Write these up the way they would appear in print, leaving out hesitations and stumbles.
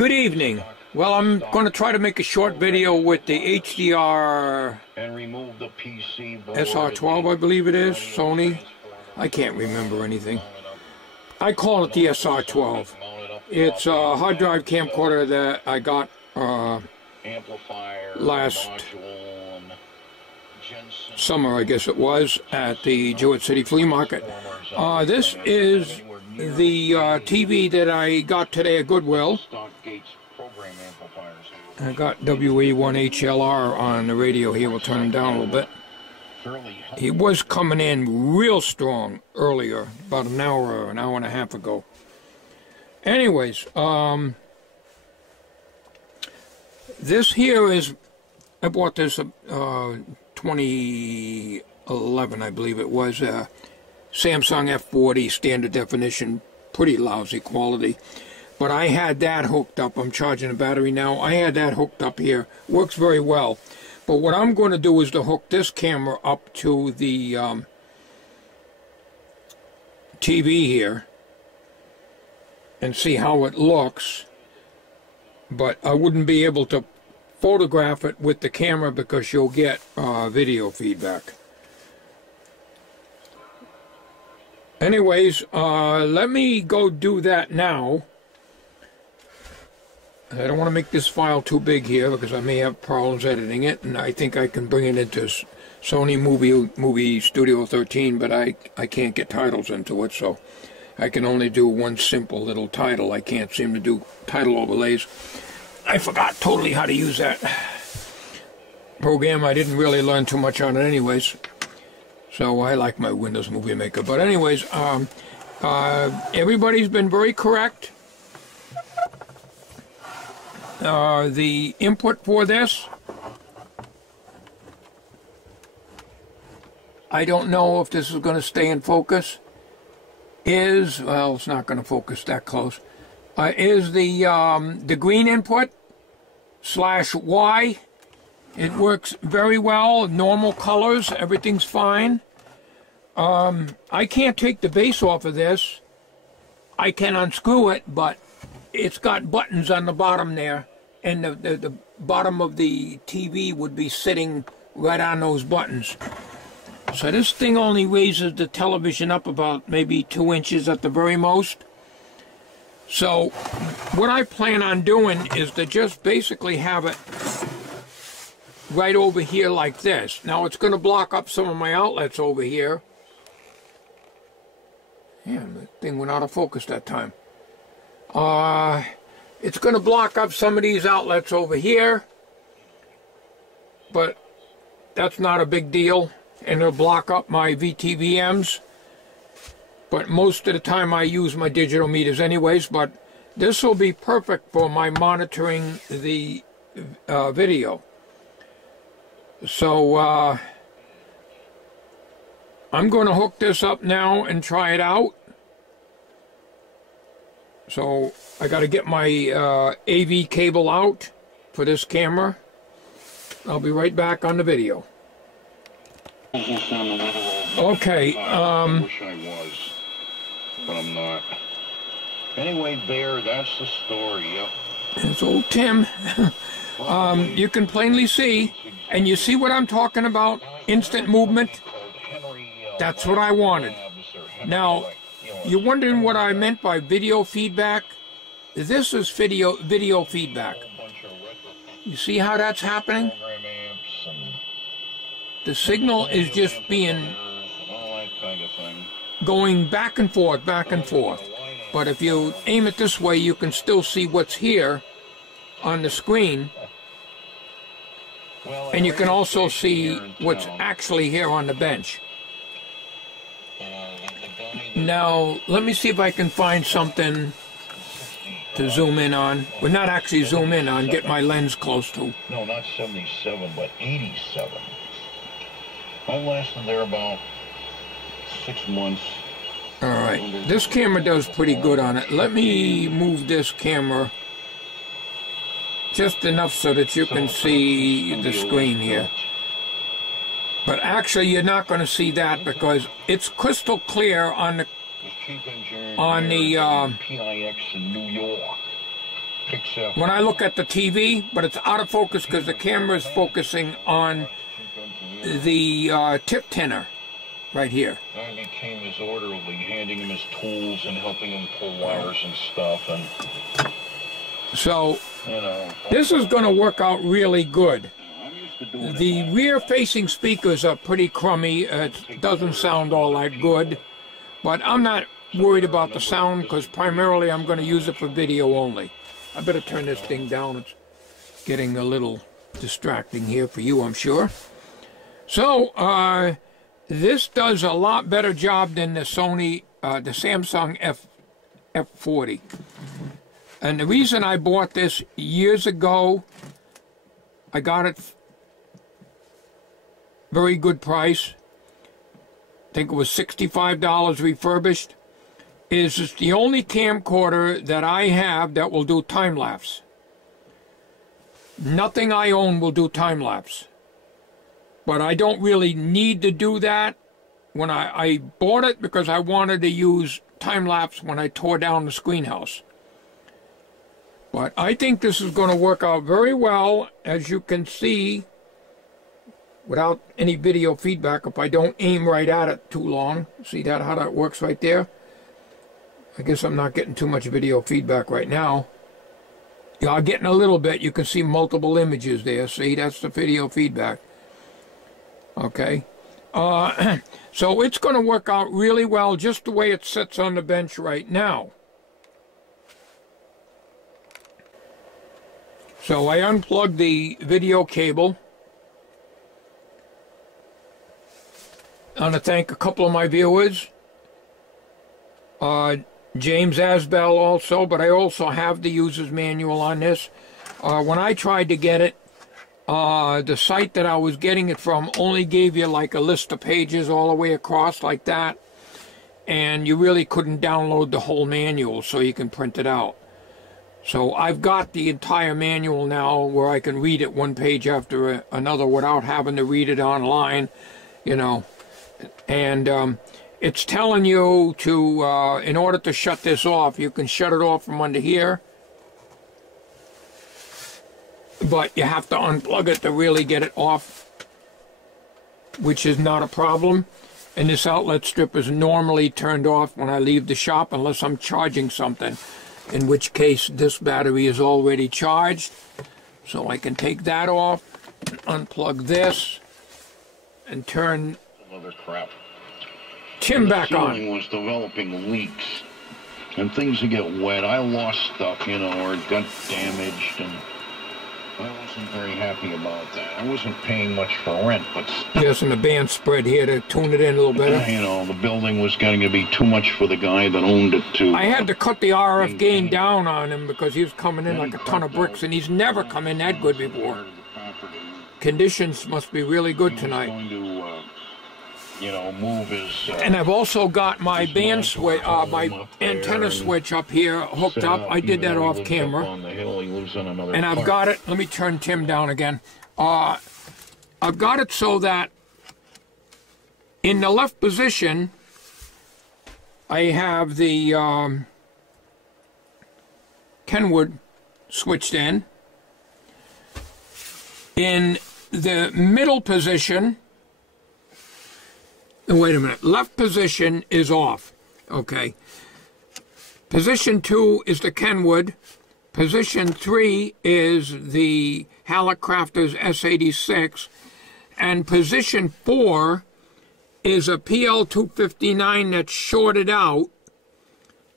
Good evening. Well, I'm going to try to make a short video with the HDR SR-12, I believe it is, Sony. I can't remember anything. I call it the SR-12. It's a hard drive camcorder that I got last summer, I guess it was, at the Jewett City Flea Market. This is the TV that I got today at Goodwill. I got WVGA on the radio here. We'll turn him down a little bit. He was coming in real strong earlier, about an hour and a half ago. Anyways, this here is, I bought this 2011, I believe it was, Samsung F40 standard definition, pretty lousy quality. But I had that hooked up. I'm charging the battery now. I had that hooked up here. Works very well. But what I'm going to do is to hook this camera up to the TV here and see how it looks. But I wouldn't be able to photograph it with the camera because you'll get video feedback. Anyways, let me go do that now. I don't want to make this file too big here because I may have problems editing it, and I think I can bring it into SONY Movie Studio 13, but I can't get titles into it, so I can only do one simple little title. I can't seem to do title overlays. I forgot totally how to use that program. I didn't really learn too much on it anyways, so I like my Windows Movie Maker. But anyways, everybody's been very correct. The input for this, I don't know if this is going to stay in focus, well, it's not going to focus that close, is the green input /Y. It works very well, normal colors, everything's fine. I can't take the base off of this. I can unscrew it, but it's got buttons on the bottom there, and the bottom of the TV would be sitting right on those buttons. So this thing only raises the television up about maybe 2 inches at the very most. So what I plan on doing is to just basically have it right over here like this. Now it's going to block up some of my outlets over here. Yeah, the thing went out of focus that time. It's going to block up some of these outlets over here, but that's not a big deal, and it'll block up my VTVMs, but most of the time I use my digital meters anyways. But this will be perfect for my monitoring the video. So I'm going to hook this up now and try it out. So I got to get my AV cable out for this camera. I'll be right back on the video. Okay. I wish I was, but I'm not. Anyway, there, that's the story. Yep. It's old Tim. You can plainly see, and you see what I'm talking about, instant movement. That's what I wanted. Now, you're wondering what I meant by video feedback? This is video feedback. You see how that's happening? The signal is just being going back and forth, back and forth. But if you aim it this way, you can still see what's here on the screen. And you can also see what's actually here on the bench. Now, let me see if I can find something to zoom in on. Well, not actually zoom in on, get my lens close to. No, not 77, but 87. I lasted there about 6 months. Alright, this camera does pretty good on it. Let me move this camera just enough so that you can see the screen here. But actually, you're not going to see that because it's crystal clear on the PIX in New York. picks up. when I look at the TV, but it's out of focus because the camera is focusing on the tip tinner right here. I became his orderly, handing him his tools and helping him pull wires and stuff. And so, you know, this is going to work out really good. The rear-facing speakers are pretty crummy. It doesn't sound all that good. But I'm not worried about the sound because primarily I'm going to use it for video only. I better turn this thing down. It's getting a little distracting here for you, I'm sure. So, this does a lot better job than the Samsung F40. And the reason I bought this years ago, I got it very good price. I think it was $65 refurbished. Is the only camcorder that I have that will do time-lapse. Nothing I own will do time-lapse. But I don't really need to do that. When I bought it because I wanted to use time-lapse when I tore down the screen house. But I think this is going to work out very well, as you can see, without any video feedback, if I don't aim right at it too long. See that, how that works right there? I guess I'm not getting too much video feedback right now. Yeah, I'm getting a little bit. You can see multiple images there. See, that's the video feedback. Okay. So it's going to work out really well just the way it sits on the bench right now. So I unplugged the video cable. I want to thank a couple of my viewers. James Asbell also, but I also have the user's manual on this. When I tried to get it, the site that I was getting it from only gave you like a list of pages all the way across like that. And you really couldn't download the whole manual so you can print it out. So I've got the entire manual now where I can read it one page after another without having to read it online, you know. And it's telling you to, in order to shut this off, you can shut it off from under here. But you have to unplug it to really get it off, which is not a problem. And this outlet strip is normally turned off when I leave the shop unless I'm charging something, in which case this battery is already charged. So I can take that off, unplug this, and turn other crap. Tim back on. The ceiling was developing leaks, and things would get wet. I lost stuff, you know, or it got damaged, and I wasn't very happy about that. I wasn't paying much for rent, but yes, and the band spread here to tune it in a little better. You know, the building was going to be too much for the guy that owned it to. I had to cut the RF gain down on him because he was coming in like a ton of bricks, and he's never come in that good before. Conditions must be really good tonight. Going to, you know, move his. And I've also got my band switch, my antenna switch up here hooked up. I did that off camera. And I've got it. Let me turn Tim down again. I've got it so that in the left position, I have the Kenwood switched in. In the middle position, wait a minute, left position is off, okay. Position 2 is the Kenwood. Position 3 is the Halleckcrafters S86. And position 4 is a PL259 that's shorted out,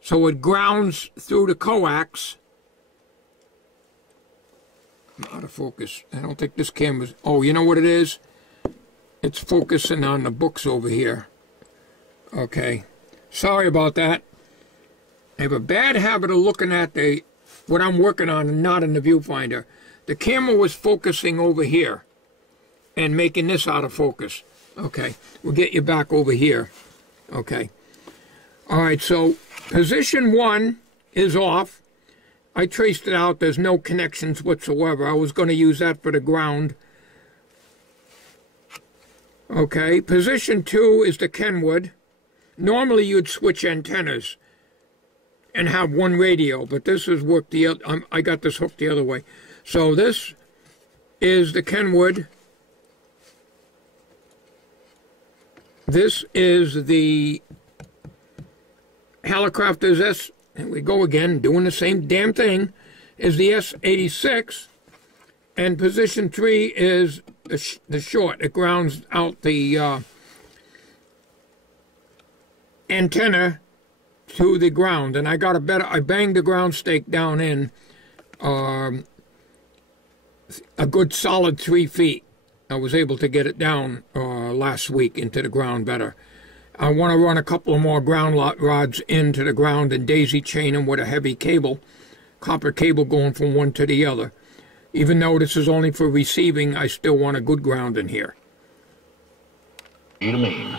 so it grounds through the coax. I'm out of focus. I don't think this camera's... Oh, you know what it is? It's focusing on the books over here. Okay. Sorry about that. I have a bad habit of looking at what I'm working on and not in the viewfinder. The camera was focusing over here and making this out of focus. Okay. We'll get you back over here. Okay. All right, so position 1 is off. I traced it out. There's no connections whatsoever. I was going to use that for the ground. Okay, position 2 is the Kenwood. Normally you'd switch antennas. and have one radio, but this is worked the other. I got this hooked the other way. So this is the Kenwood. This is the Hallicrafters S. And we go again, doing the same damn thing. Is the S86, and position 3 is the short. It grounds out the antenna to the ground, and I banged the ground stake down in a good solid 3 feet. I was able to get it down last week into the ground better. I want to run a couple of more ground rods into the ground and daisy chain them with a heavy cable, copper cable going from one to the other. Even though this is only for receiving, I still want a good ground in here. You know what I mean?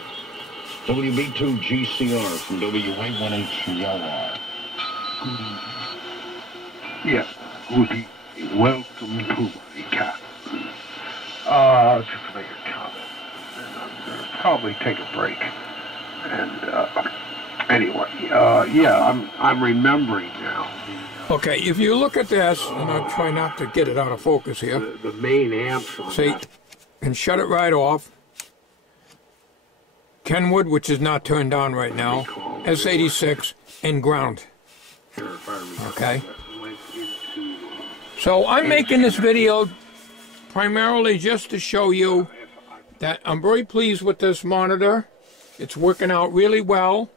WB2 GCR from WA1HDR. Yes, Woody, welcome to my cabin. Just make a comment. And I'm going to probably take a break. And anyway, yeah, I'm remembering now. Okay, if you look at this, and I'll try not to get it out of focus here. The main amps on See, that. and shut it right off. Kenwood, which is not turned on right now. S86 and ground. Okay. So I'm making this video primarily just to show you that I'm very pleased with this monitor. It's working out really well.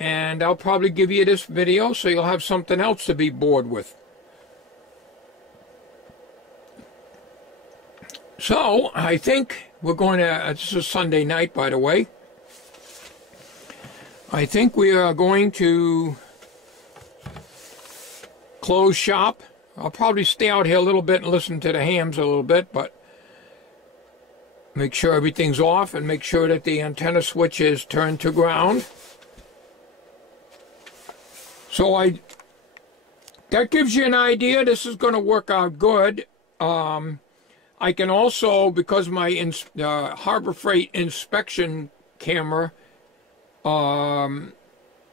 And I'll probably give you this video so you'll have something else to be bored with. So, I think we're going to, this is Sunday night, by the way. I think we are going to close shop. I'll probably stay out here a little bit and listen to the hams a little bit, but make sure everything's off and make sure that the antenna switch is turned to ground. So that gives you an idea. This is going to work out good. I can also, because my Harbor Freight inspection camera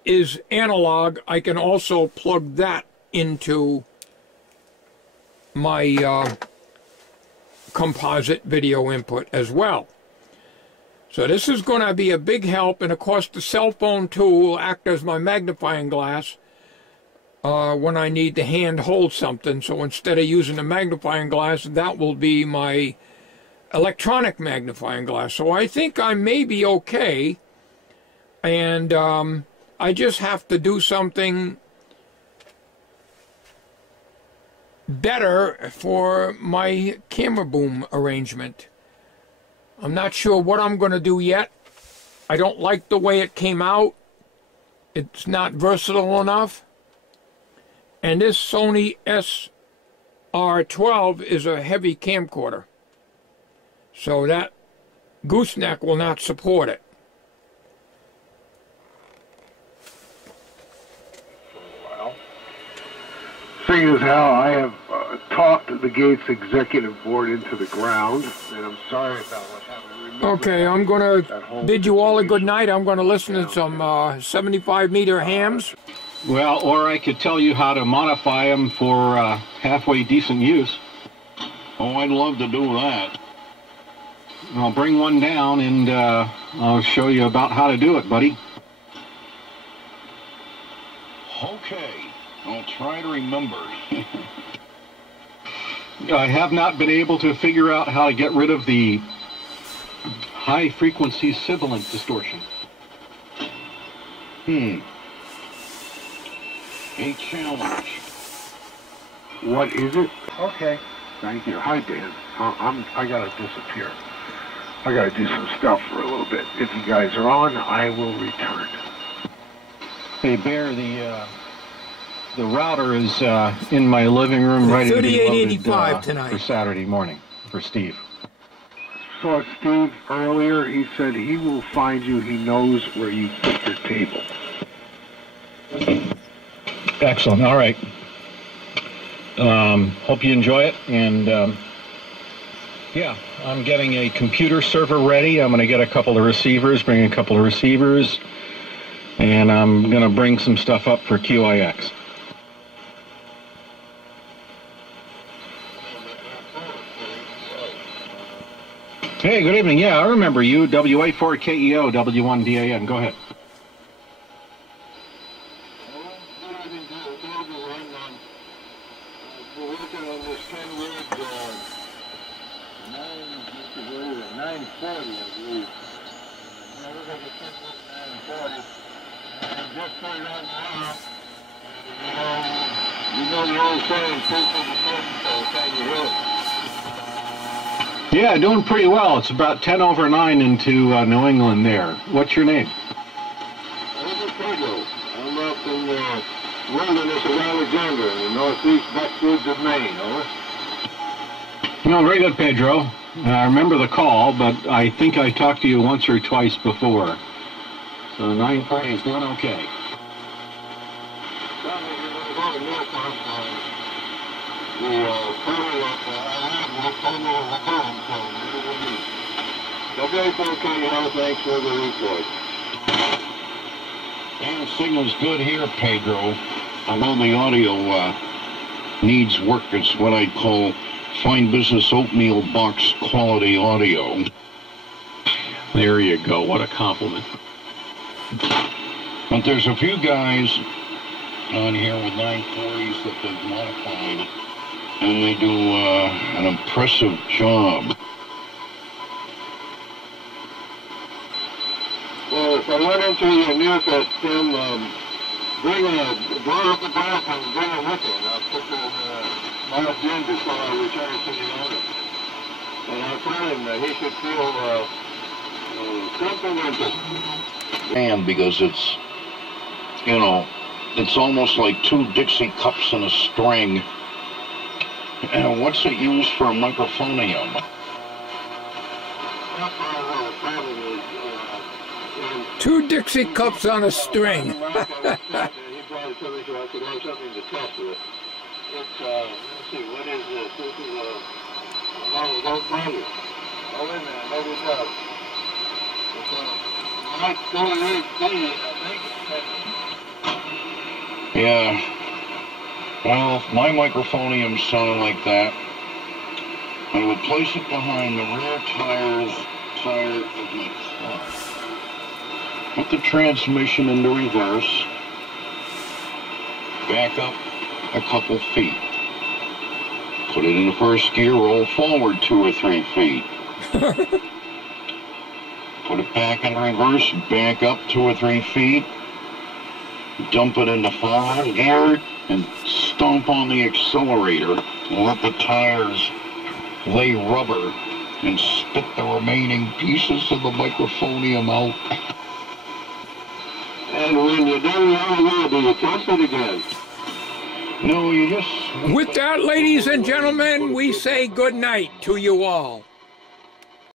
is analog, I can also plug that into my composite video input as well. So this is going to be a big help, and of course the cell phone tool will act as my magnifying glass when I need to hand hold something. So instead of using a magnifying glass, that will be my electronic magnifying glass. So I think I may be okay, and I just have to do something better for my camera boom arrangement. I'm not sure what I'm going to do yet. I don't like the way it came out. It's not versatile enough. And this SONY SR-12 is a heavy camcorder. So that gooseneck will not support it. Seeing as how I have talked the Gates Executive Board into the ground, and I'm sorry about what happened. Okay, I'm going to bid you all a good night. I'm going to listen to some 75-meter hams. Well, or I could tell you how to modify them for halfway decent use. Oh, I'd love to do that. I'll bring one down and I'll show you about how to do it, buddy. Okay, I'll try to remember. I have not been able to figure out how to get rid of the high-frequency sibilant distortion. A challenge. What is it? Okay. Thank you. Hi, Dan. I gotta disappear. I gotta do some stuff for a little bit. If you guys are on, I will return. Hey, Bear, the router is in my living room ready to be loaded tonight for Saturday morning for Steve. Saw Steve earlier. He said he will find you. He knows where you put your table. Excellent. All right. Hope you enjoy it. And yeah, I'm getting a computer server ready. I'm going to get a couple of receivers, bring a couple of receivers, and I'm going to bring some stuff up for QIX. Hey, good evening. Yeah, I remember you. WA4KEO, W1DAN. Go ahead. We're working on this 10-word 940, I believe. Now we're going to get 10-word 940. And just put it on now. You know the old saying, people before you can you hear it? Yeah, doing pretty well. It's about 10 over 9 into New England there. What's your name? I'm a Pedro. I'm up in the wilderness of Alexander in the northeast backwoods of Maine, over. No, very good, Pedro. I remember the call, but I think I talked to you once or twice before. So 940 is doing okay. WA4KEO, thanks for the report. And signal's good here, Pedro. Although the audio needs work, it's what I'd call fine business oatmeal box quality audio. There you go. What a compliment. But there's a few guys on here with 940s that they've modified, and they do an impressive job. Well, if I run into you near that, Tim, blow up the back and bring it with you, and I'll put the marked in before I return to the owner. And I'll tell him that he should feel complimented. And because it's, you know, it's almost like two Dixie cups and a string. And what's it used for a microphonium? Two Dixie cups on a string. He brought it to me so I could have something to test with. It's, let's see, what is this? This is a, don't find it. Oh, wait a minute, maybe it does. It's a Mike 38D, I think. Yeah. Well, if my microphonium sounded like that, I would place it behind the rear tire of my car. Put the transmission into reverse. Back up a couple feet. Put it in the first gear, roll forward 2 or 3 feet. Put it back in reverse, back up 2 or 3 feet. Dump it into forward gear and stomp on the accelerator and let the tires lay rubber and spit the remaining pieces of the microphonium out. And when you're done with do you test it again? No, you just... With that, ladies and gentlemen, we say good night to you all.